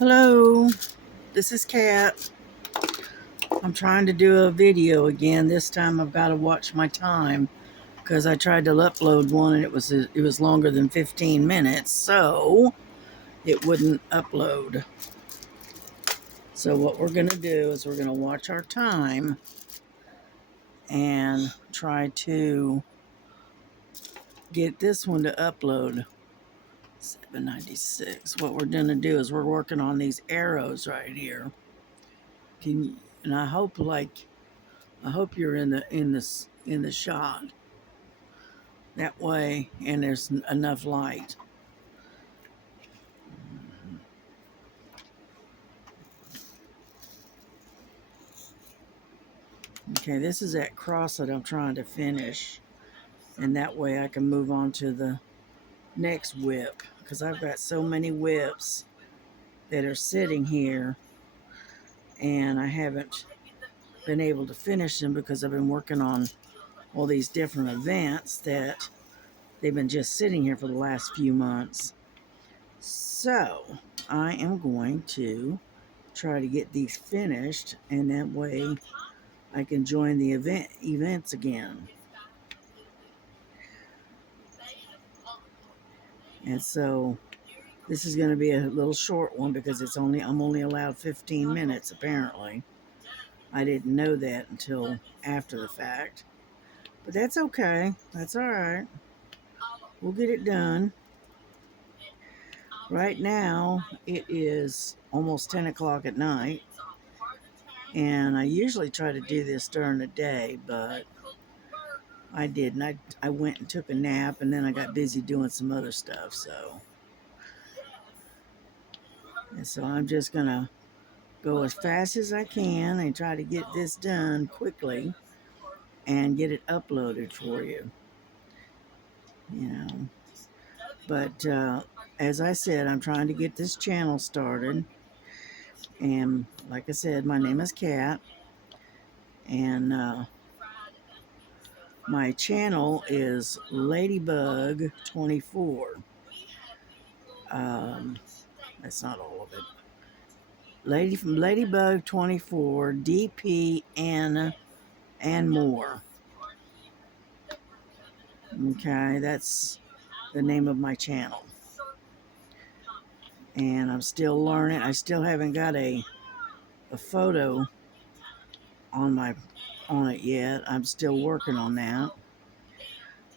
Hello, this is Kat. I'm trying to do a video again. This time I've got to watch my time because I tried to upload one and it was longer than 15 minutes, so it wouldn't upload. So what we're going to do is we're going to watch our time and try to get this one to upload. 796. What we're going to do is we're working on these arrows right here. And I hope you're in the shot that way, and there's enough light. Okay, this is that cross that I'm trying to finish, and that way I can move on to the next whip because I've got so many whips that are sitting here, and I haven't been able to finish them because I've been working on all these different events that they've been just sitting here for the last few months. So I am going to try to get these finished, and that way I can join the events again. And so this is going to be a little short one because I'm only allowed 15 minutes apparently. I didn't know that until after the fact. But that's okay. That's all right. We'll get it done. Right now it is almost 10 o'clock at night. And I usually try to do this during the day, but I didn't. I went and took a nap, and then I got busy doing some other stuff. So I'm just going to go as fast as I can and try to get this done quickly and get it uploaded for you. You know, but as I said, I'm trying to get this channel started. And like I said, my name is Kat, and my channel is Ladybug24. That's not all of it. Ladybug 24 DPN and more. Okay, that's the name of my channel. And I'm still learning. I still haven't got a photo on it yet. I'm still working on that.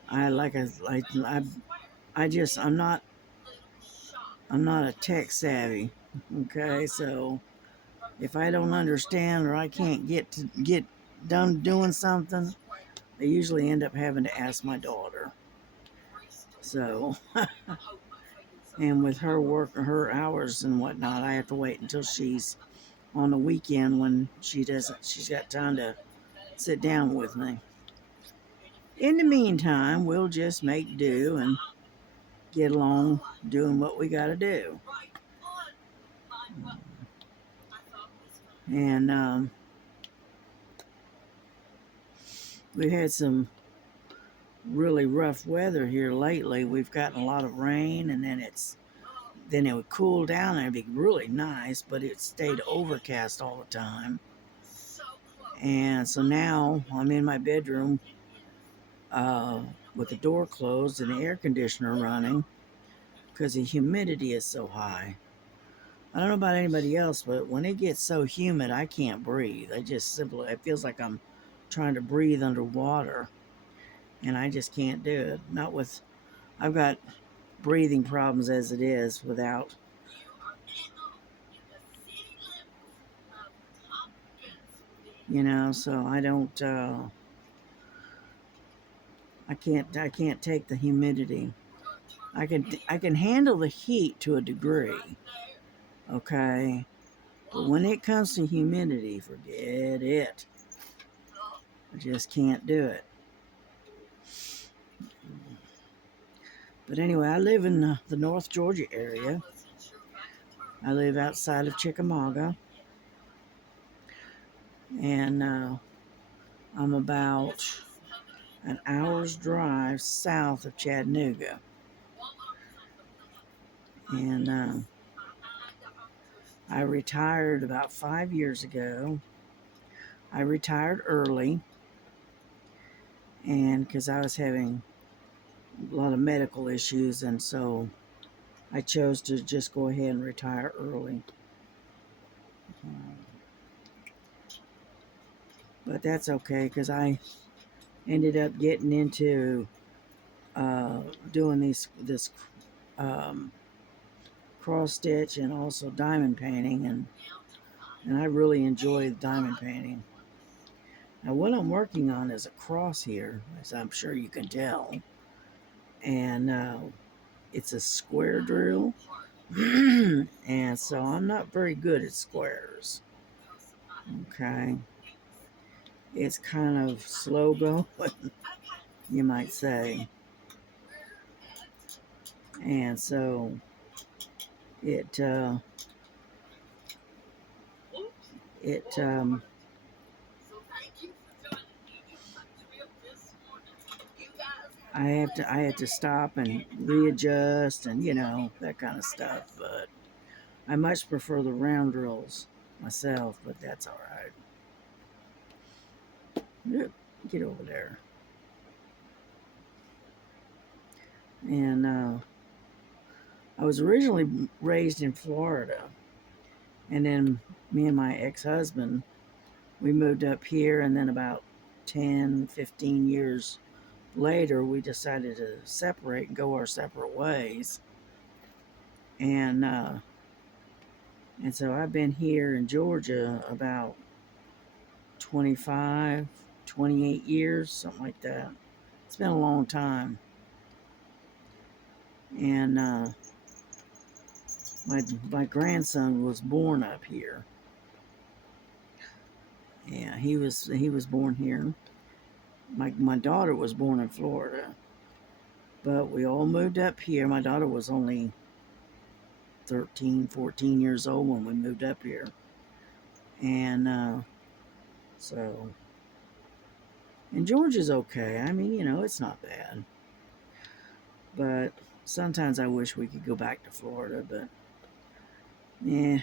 I'm not a tech savvy. Okay, so if I don't understand or I can't get done doing something, I usually end up having to ask my daughter. So, and with her work, her hours and whatnot, I have to wait until she's on the weekend when she's got time to sit down with me. In the meantime, we'll just make do and get along doing what we got to do. And we've had some really rough weather here lately. We've gotten a lot of rain, and then it would cool down and it'd be really nice, but it stayed overcast all the time. And so now I'm in my bedroom with the door closed and the air conditioner running because the humidity is so high. I don't know about anybody else, but when it gets so humid, I can't breathe. It feels like I'm trying to breathe underwater, and I just can't do it. I've got breathing problems as it is without, so I can't take the humidity. I can handle the heat to a degree, okay? But when it comes to humidity, forget it. I just can't do it. But anyway, I live in the North Georgia area. I live outside of Chickamauga, and I'm about an hour's drive south of Chattanooga. And I retired about 5 years ago. I retired early, and because I was having a lot of medical issues, and so I chose to just go ahead and retire early. But that's okay because I ended up getting into uh, doing this um, cross stitch and also diamond painting, and I really enjoy diamond painting. Now, what I'm working on is a cross here, as I'm sure you can tell, and it's a square drill, and so I'm not very good at squares. Okay, it's kind of slow going, you might say, and so it it I had to stop and readjust and that kind of stuff. But I much prefer the round drills myself. But that's all right. Yep, get over there. And I was originally raised in Florida, and then me and my ex-husband we moved up here, and then about 10, 15 years later, we decided to separate and go our separate ways. And and so I've been here in Georgia about 25, 28 years, something like that. It's been a long time. And my grandson was born up here. Yeah, he was born here. My daughter was born in Florida, but we all moved up here. My daughter was only 13, 14 years old when we moved up here, and so and Georgia's okay. I mean, it's not bad, but sometimes I wish we could go back to Florida, but yeah,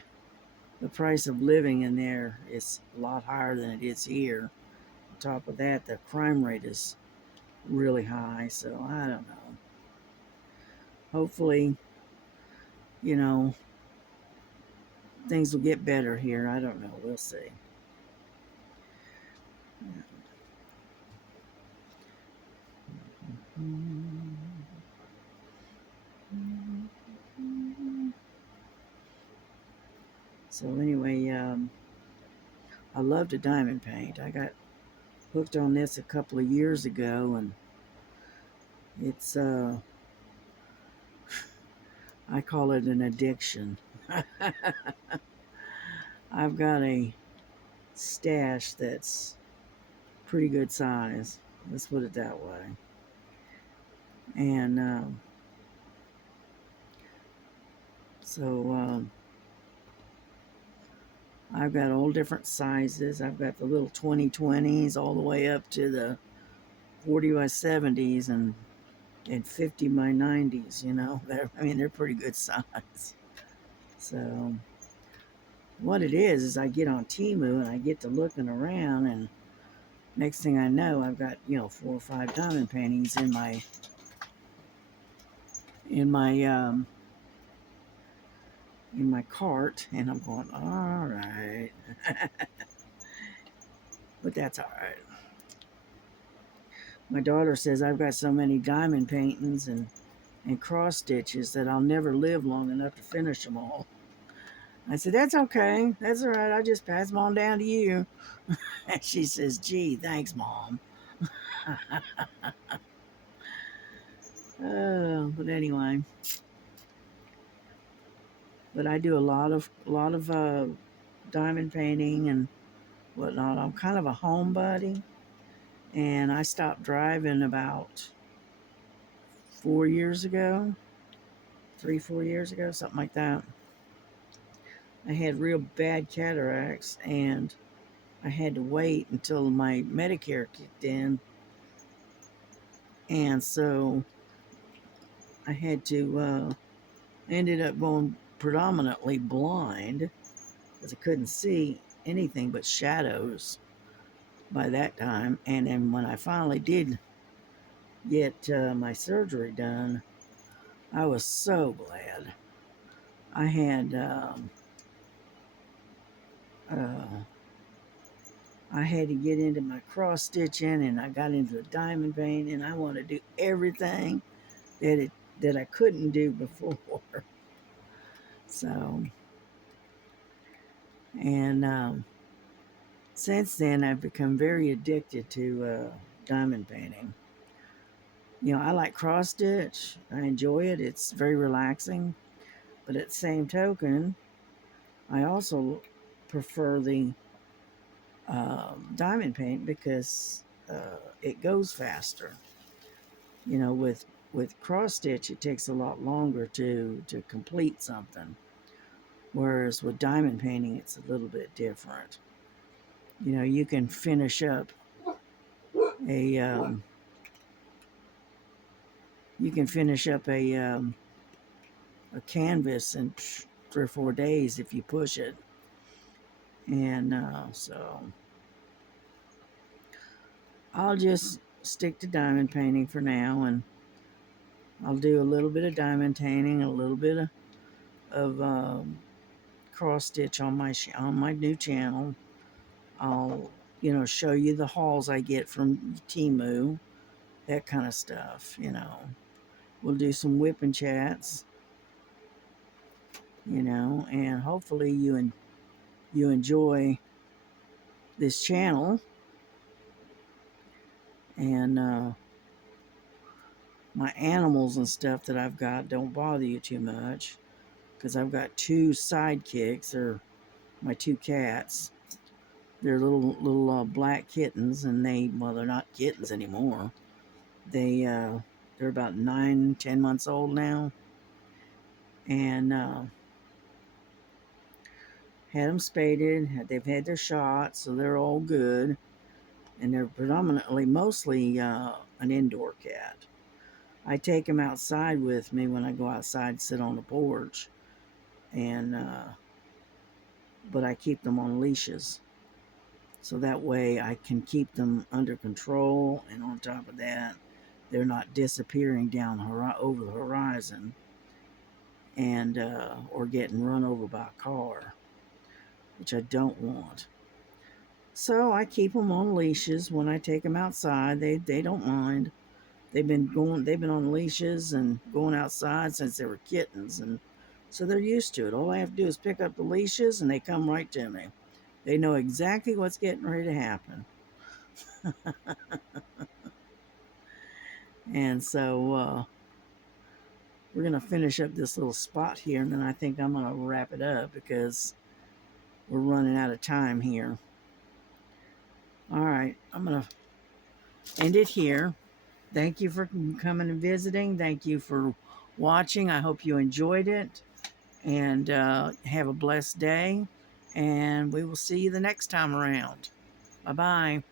the price of living in there is a lot higher than it is here. On top of that, the crime rate is really high, so I don't know. Hopefully, you know, things will get better here. I don't know. We'll see. So anyway, I love to diamond paint. I got hooked on this a couple of years ago, and it's I call it an addiction. I've got a stash that's pretty good size. Let's put it that way. And so I've got all different sizes. I've got the little 2020s all the way up to the 40 by 70s and 50 by 90s. They're pretty good size. So what it is I get on Temu and I get to looking around, and next thing I know, I've got 4 or 5 diamond paintings in my cart, and I'm going, all right. But that's all right. My daughter says I've got so many diamond paintings and cross stitches that I'll never live long enough to finish them all. I said, that's okay. That's all right. I'll just pass them on down to you. And she says, gee, thanks, Mom. Oh, but anyway. But I do a lot of diamond painting and whatnot. I'm kind of a homebody, and I stopped driving about 4 years ago, 3, 4 years ago, something like that. I had real bad cataracts, and I had to wait until my Medicare kicked in, and so I had to ended up going predominantly blind, because I couldn't see anything but shadows by that time. And then when I finally did get my surgery done, I was so glad. I had uh, I had to get into my cross stitching, and I got into the diamond vein, and I want to do everything that I couldn't do before. So, and since then, I've become very addicted to diamond painting. You know, I like cross stitch. I enjoy it. It's very relaxing. But at the same token, I also prefer the diamond paint because it goes faster. You know, with cross stitch, it takes a lot longer to complete something. Whereas with diamond painting, it's a little bit different. You know, you can finish up a you can finish up a canvas in 3 or 4 days if you push it. And so I'll just stick to diamond painting for now, and I'll do a little bit of diamond painting, a little bit of cross stitch on my new channel. I'll show you the hauls I get from Temu, that kind of stuff. We'll do some whipping chats, and hopefully you enjoy this channel. And my animals and stuff that I've got don't bother you too much, because I've got 2 sidekicks. They're my 2 cats. They're little black kittens, and they're not kittens anymore. They're about 9-10 months old now, and had them spaded. They've had their shots, so they're all good. And they're mostly an indoor cat. I take them outside with me when I go outside, sit on the porch, and but I keep them on leashes, so that way I can keep them under control. And on top of that, they're not disappearing down over the horizon, and or getting run over by a car, which I don't want. So I keep them on leashes when I take them outside. They don't mind. They've been on leashes and going outside since they were kittens, and so they're used to it. All I have to do is pick up the leashes, and they come right to me. They know exactly what's getting ready to happen. And so we're going to finish up this little spot here, and then I think I'm going to wrap it up because we're running out of time here. All right, I'm going to end it here. Thank you for coming and visiting. Thank you for watching. I hope you enjoyed it, and have a blessed day, and we will see you the next time around. Bye-bye.